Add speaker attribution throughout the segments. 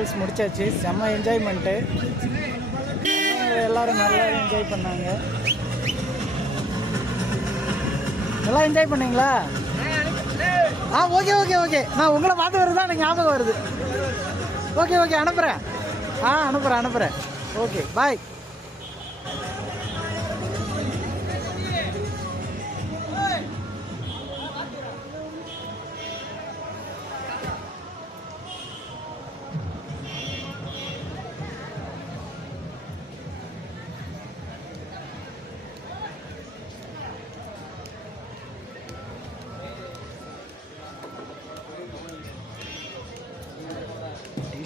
Speaker 1: Falls முடிச்சாச்சு. செம்ம enjoyment எல்லோரும் நல்லா என்ஜாய் பண்ணாங்க. நல்லா என்ஜாய் பண்ணீங்களா? ஆ ஓகே ஓகே ஓகே நான் உங்களை பார்த்து வருது எனக்கு ஞாபகம் வருது. ஓகே ஓகே அனுப்புகிறேன் ஆ அனுப்புகிறேன் அனுப்புகிறேன் ஓகே பாய்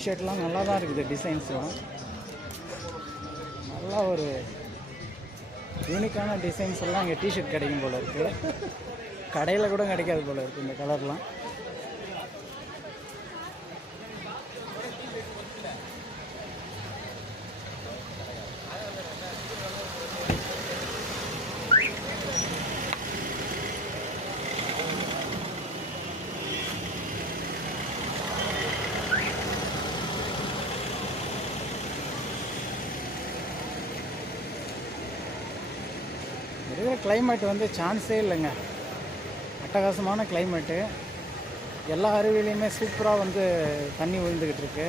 Speaker 1: டிஷர்ட்லாம் நல்லா தான் இருக்குது டிசைன்ஸ்லாம் நல்லா ஒரு யூனிக்கான டிசைன்ஸ் எல்லாம் இங்கே டிஷர்ட் கிடைக்கும் போல இருக்குது கடையில் கூட கிடைக்காது போல இருக்குது இந்த கலர்லாம் கிளைமேட் வந்து சான்ஸே இல்லைங்க. அட்டகாசமான கிளைமேட்டு எல்லா அருவிலையுமே சூப்பராக வந்து தண்ணி விழுந்துக்கிட்டு இருக்கு.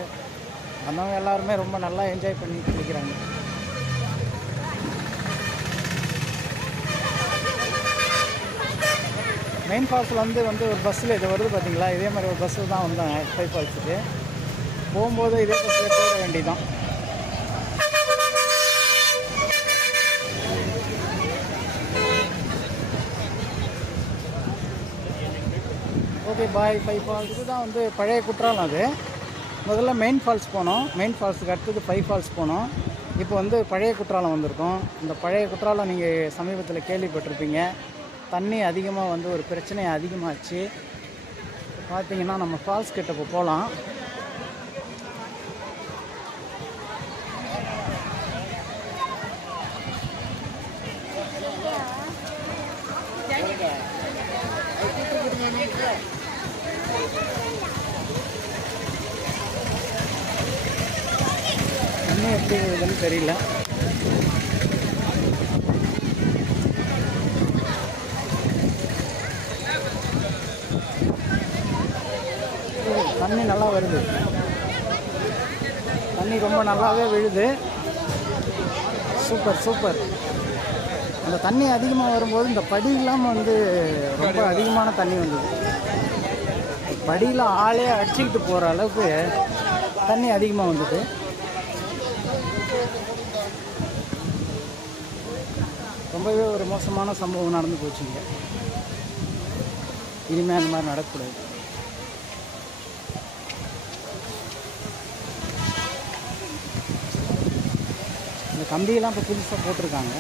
Speaker 1: வந்தவங்க எல்லாருமே ரொம்ப நல்லா என்ஜாய் பண்ணி குளிக்கிறாங்க மெயின் ஃபால்ஸ்லேருந்து வந்து ஒரு பஸ்ஸில் இது வருது பார்த்தீங்களா இதே மாதிரி ஒரு பஸ்ஸில் தான் வந்தாங்க. ஃபைவ் ஃபால்ஸுக்கு போகும்போது இதே பஸ்ஸில் போக வேண்டியதான் ஓகே பாய் ஃபைவ் ஃபால்ஸ் இதுதான் வந்து பழைய குற்றாலம் அது. முதல்ல மெயின் ஃபால்ஸ் போனோம். மெயின் ஃபால்ஸுக்கு அடுத்தது ஃபைவ் ஃபால்ஸ் போனோம். இப்போ வந்து பழைய குற்றாலம் வந்திருக்கோம். இந்த பழைய குற்றாலம் நீங்கள் சமீபத்தில் கேள்விப்பட்டிருப்பீங்க. தண்ணி அதிகமாக வந்து ஒரு பிரச்சனை அதிகமாச்சு. பார்த்தீங்கன்னா நம்ம ஃபால்ஸ் கிட்ட இப்போ போகலாம். தெரியல. தண்ணி நல்லா வருது. தண்ணி ரொம்ப நல்லாவே விழுது. Super super. அந்த தண்ணி அதிகமாக வரும்போது இந்த படி இல்லாமல் வந்து ரொம்ப அதிகமான தண்ணி வந்தது படியில் ஆளே அடிச்சுக்கிட்டு போகிற அளவுக்கு தண்ணி அதிகமாக வந்தது. ரொம்பவே ஒரு மோசமான சம்பவம் நடந்து போச்சுங்க இனிமேல் அந்த மாதிரி நடக்கக்கூடாது. இந்த கம்பியெல்லாம் இப்போ புதுசாக போட்டிருக்காங்க.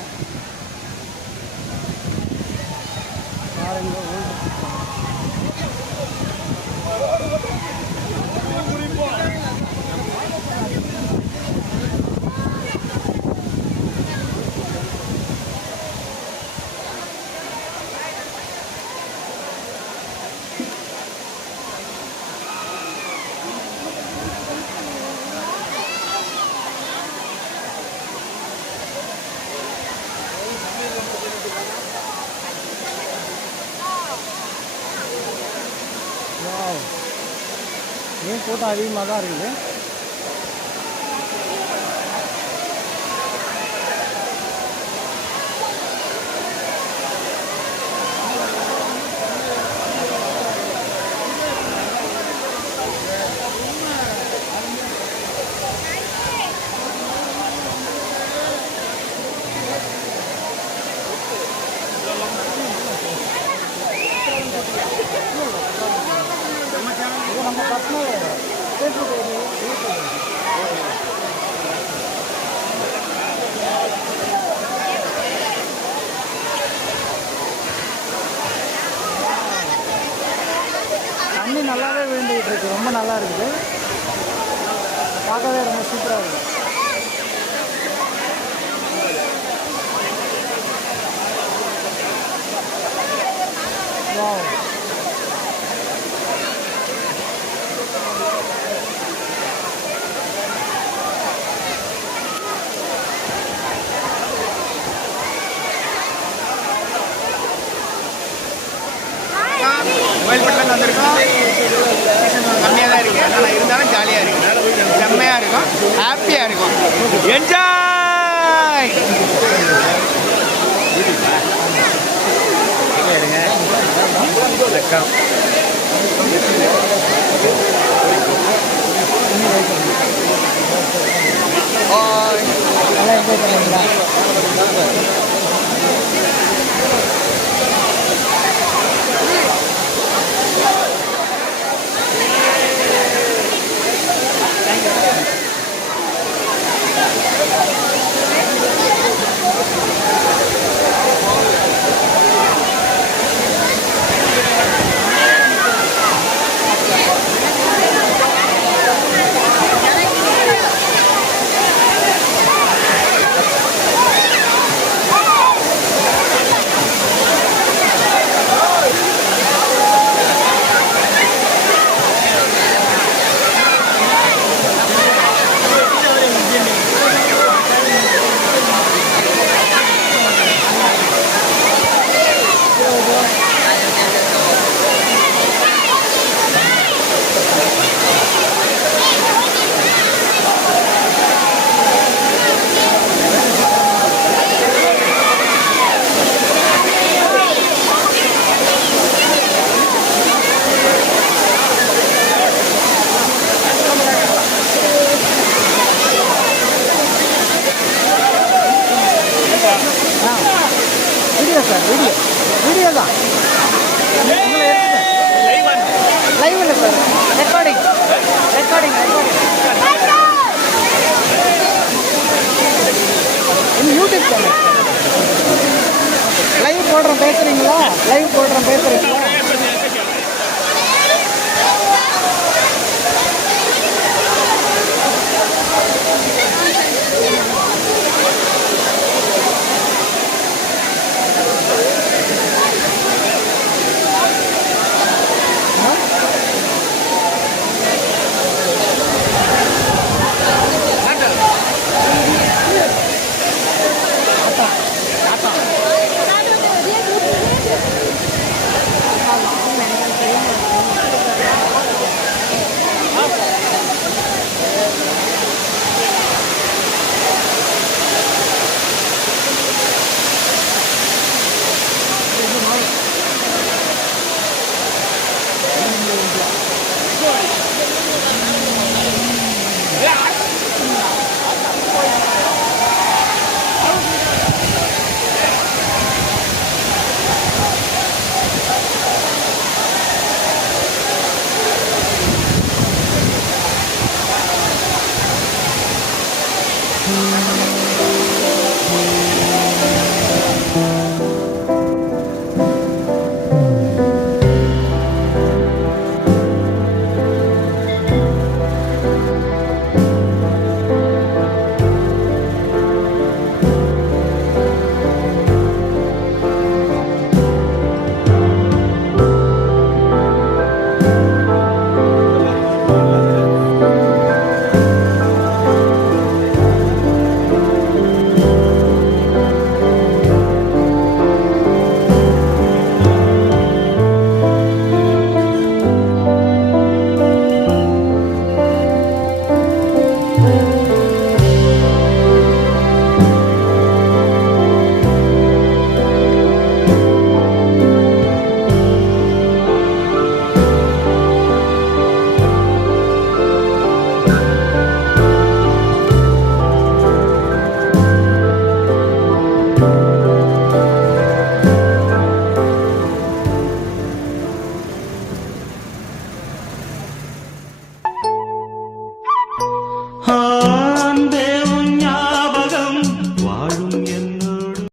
Speaker 1: பாருங்க ஏன் அதிகமாக தான் இருக்குது இது நம்ம பர்சனல் ஃபேஸ்புக் தண்ணி நல்லாவே விழுந்துக்கிட்டு இருக்கு ரொம்ப நல்லா இருக்குது பார்க்கவே ரொம்ப சூப்பராக
Speaker 2: இருக்கும் ஆனால் இருந்தாலும் ஜாலியாக இருக்கும். செம்மையாக இருக்கும். ஹாப்பியாக இருக்கும். என்ஜாய்
Speaker 1: நல்லா என்ஜாய் பண்ணுறீங்களா வீடியோ சார் வீடியோ. வீடியோ தான். லைவ் இல்லை சார். ரெக்கார்டிங் ரெக்கார்டிங் ரெக்கார்டிங் இது யூடியூப் சேனல் லைவ் போடுறோம் பேசுகிறீங்களா லைவ் போடுறோம் பேசுகிறீங்களா